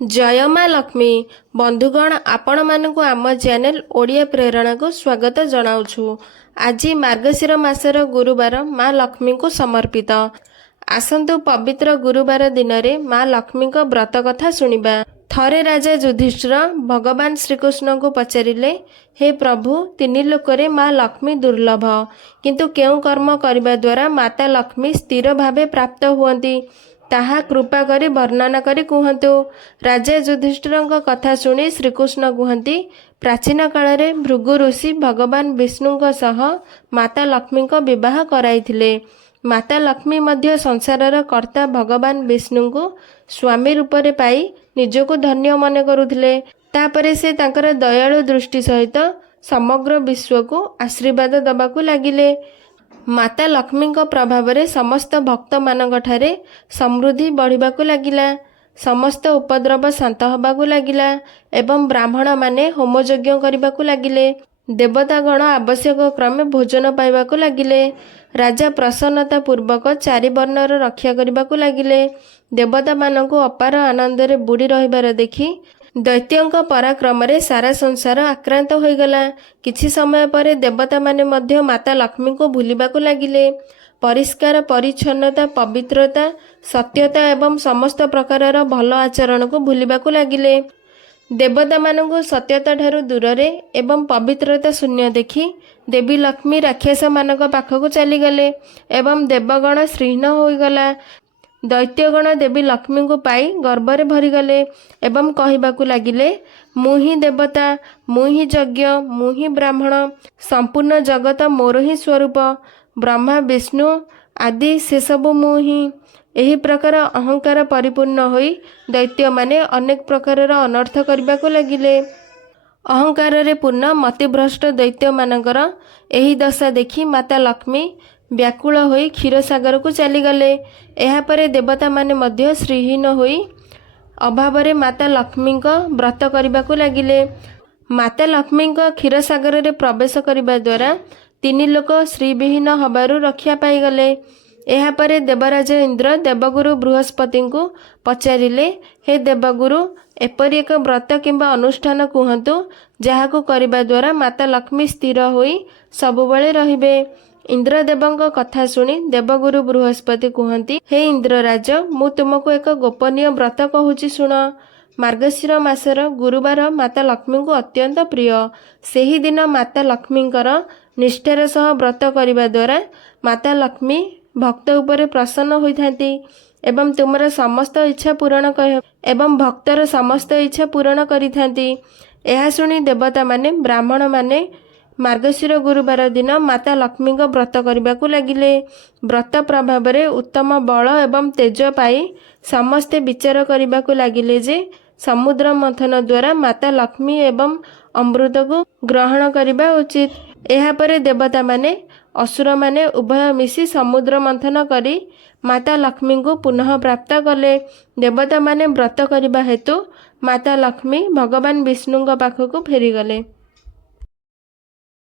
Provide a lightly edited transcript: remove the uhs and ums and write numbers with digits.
जय माँ लक्ष्मी बंधुगण आपण मानक आम चैनल ओडिया प्रेरणा को स्वागत जनाऊँ। आज मार्गशीर मासर गुरुवार माँ लक्ष्मी को समर्पित। आसंतु पवित्र गुरुवार दिन में माँ लक्ष्मी को व्रत कथा शुणा। थरे राजा युधिष्ठिर भगवान श्रीकृष्ण को पचारिले, हे प्रभु तीन लोकरे माँ लक्ष्मी दुर्लभ, किंतु केउ कर्म करने द्वारा माता लक्ष्मी स्थिर भावे प्राप्त हुअन्ति ताहा कृपा करी वर्णना करी कहतु। राजा युधिष्ठिर कथा शुणी श्रीकृष्ण कहती, प्राचीन काल में भृगु ऋषि भगवान विष्णु सह माता लक्ष्मी को विवाह कराइथिले। माता लक्ष्मी मध्य संसारर कर्ता भगवान विष्णु को स्वामी रूप में पाई निजको धन्य मन करुथिले। तापरे से तांकर दयालु दृष्टि सहित समग्र विश्व को आशीर्वाद दबाकू लागिले। माता लक्ष्मी प्रभाव में समस्त भक्त मानक ठारे समृद्धि बढ़िबाकू लागिला, समस्त उपद्रव शांत होबाकू लागिला एवं ब्राह्मण माने होमयज्ञ करबाकू लागिले। देवतागण आवश्यक क्रमे भोजन पाइबाकू लागिले। राजा प्रसन्नता पूर्वक चारि वर्णर रक्षा करबाकू लागिले। देवता मानकू अपार आनंद रे बुड़ी रहिबार देखि दैत्यों पराक्रम रे सारा संसार आक्रांत होईगला। किछि समय पर देवता माने मध्य माता लक्ष्मी को भूलिबाकू लागिले। परिष्कार परिच्छन्नता पवित्रता सत्यता एवं समस्त प्रकारर भल आचरण को भूलिबाकू लागिले। देवता मानकू सत्यता ठारू दूर रे एवं पवित्रता शून्य देखि देवी लक्ष्मी राक्षस मानक पाखकू चलीगले एवं देवगण श्रीहीन होईगला। दैत्यगण देवी लक्ष्मी को पाई गर्व भरीगले एवं कहबाकू लागिले, मुही देवता मुही यज्ञ मुही ब्राह्मण संपूर्ण जगत मोर ही स्वरूप, ब्रह्मा विष्णु आदि से सबु मुही। एही प्रकार अहंकार परिपूर्ण होई दैत्य माने अनेक प्रकारर अनर्थ करबाकू लागिले। अहंकार रे पूर्ण मतिभ्रष्ट दैत्य मानकर एही दशा देखि माता लक्ष्मी व्याकुल होई क्षीरसागर को चलीगले। एहापरे देवता माने मध्य श्रीहीन होई अभाव रे माता लक्ष्मी व्रत करबाकू लागिले। माता लक्ष्मी क्षीरसागर रे प्रवेश करबा द्वारा तीन लोक श्रीविहीन हबारु रक्षा पाईगले। एहापरे देवराज इंद्र देवगुरु बृहस्पति को पचारिले, हे देवगुरु एपरि एक व्रत किंबा अनुष्ठान कहतु जहाको करबा द्वारा माता लक्ष्मी स्थिर होई सबुबळे रहिबे। इंद्रदेवଙ୍କ कथा शुणी देवगुरु बृहस्पति कहती, हे इंद्रराज मु तुमको एक गोपनीय व्रत कहूची शुण। मार्गशीर मासर गुरुवार माता लक्ष्मी को अत्यंत प्रिय। सेही दिन माता लक्ष्मींकर निष्ठार सह व्रत करबा द्वारा माता लक्ष्मी भक्त उपरे प्रसन्न होइथांती एवं तुमर समस्त इच्छा पूर्ण एवं भक्तर समस्त इच्छा पूर्ण करिथांती। एहा शुणी देवता माने ब्राह्मण माने मार्गशीर गुरुवार दिन माता लक्ष्मी व्रत करबाकू लागिले। व्रत प्रभाव में उत्तम बल एवं तेज पाई समस्ते विचार करबाकू लागिले जे समुद्र मंथन द्वारा माता लक्ष्मी एवं अमृत को ग्रहण करबा उचित। एहापरे देवता माने असुर माने उभय मिसी समुद्र मंथन करी माता लक्ष्मी को पुनः प्राप्त कले। देवता माने व्रत करबा हेतु माता लक्ष्मी भगवान विष्णु पाखक फेरीगले।